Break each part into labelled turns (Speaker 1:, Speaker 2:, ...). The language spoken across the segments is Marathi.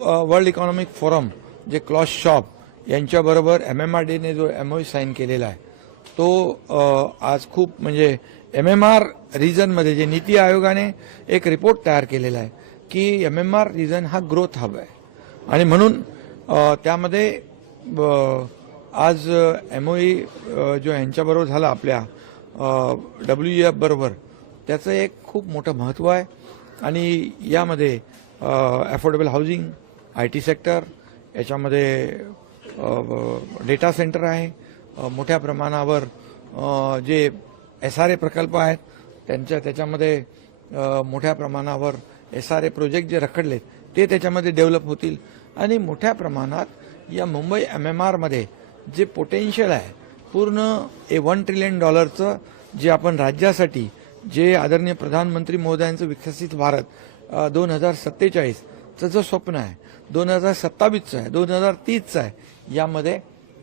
Speaker 1: वर्ल्ड इकॉनॉमिक फोरम जे क्लॉथ शॉप यांच्याबरोबर एम एम आर डीने जो एमओ साईन केलेला आहे तो आज खूप म्हणजे एम एम आर रिजनमध्ये जे नीती आयोगाने एक रिपोर्ट तयार केलेला आहे की एम एम आर रिजन हा ग्रोथ हब आहे. आणि म्हणून त्यामध्ये अ, आज एमओई जो यांच्याबरोबर झाला आपल्या डब्ल्यू एफ बरोबर त्याचं एक खूप मोठं महत्त्व आहे. आणि यामध्ये affordable housing I T sector याच्यामध्ये डेटा सेंटर आहे. मोठ्या प्रमाणावर जे एस आर ए प्रकल्प आहेत त्यांच्या त्याच्यामध्ये मोठ्या प्रमाणावर एस आर ए प्रोजेक्ट जे रखडलेत ते त्याच्यामध्ये डेव्हलप होतील. आणि मोठ्या प्रमाणात या मुंबई एम एम आरमध्ये जे पोटेन्शियल आहे पूर्ण ए वन ट्रिलियन डॉलरचं जे आपण राज्यासाठी जे आदरणीय प्रधानमंत्री महोदयांचं विकसित भारत दोन हजार सत्तेचाळीस जो स्वप्न आहे. दोन हजार सत्तावीसचं आहे. दोन हजार तीसचं आहे. यामध्ये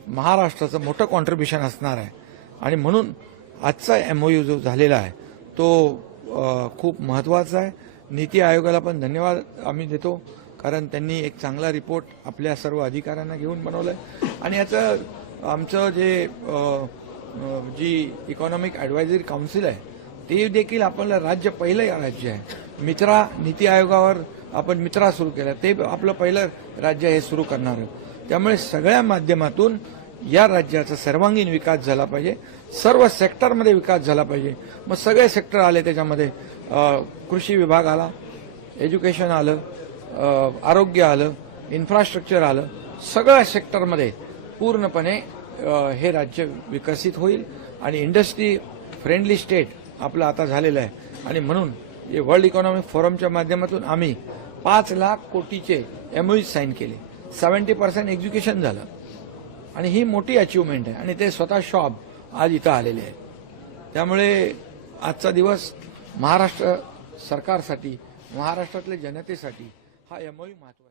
Speaker 1: महाराष्ट्राचं मोठं कॉन्ट्रीब्युशन असणार आहे. आणि म्हणून आजचा एमओयू जो झालेला आहे तो खूप महत्त्वाचा आहे. नीती आयोगाला पण धन्यवाद आम्ही देतो कारण त्यांनी एक चांगला रिपोर्ट आपल्या सर्व अधिकाऱ्यांना घेऊन बनवलं आहे आणि याचं आमचं जे जी इकॉनॉमिक ॲडवायझरी काउन्सिल आहे ते देखील आपलं राज्य पहिलं राज्य आहे. मित्रा नीती आयोगावर आपण मित्रा सुरू केला ते आपलं पहिलं राज्य हे सुरू करणार आहे त्यामुळे सगळ्या माध्यमातून या राज्याचा सर्वांगीण विकास झाला पाहिजे. सर्व सेक्टरमध्ये विकास झाला पाहिजे. मग सगळे सेक्टर आले त्याच्यामध्ये. कृषी विभाग आला एज्युकेशन आलं आरोग्य आलं इन्फ्रास्ट्रक्चर आलं. सगळ्या सेक्टरमध्ये पूर्णपणे हे राज्य विकसित होईल आणि इंडस्ट्री फ्रेंडली स्टेट आपलं आता झालेलं आहे. आणि म्हणून वर्ल्ड इकॉनॉमिक फोरमच्या माध्यमातून आम्ही पाच लाख कोटीचे एमओई साईन केले. सेवन्टी पर्सेंट एक्झिक्युशन झालं. आणि ही मोठी अचिव्हमेंट आहे. आणि ते स्वतः शॉप आज इथं आलेले आहेत. त्यामुळे आजचा दिवस महाराष्ट्र सरकारसाठी महाराष्ट्रातल्या जनतेसाठी हा एमओई महत्त्व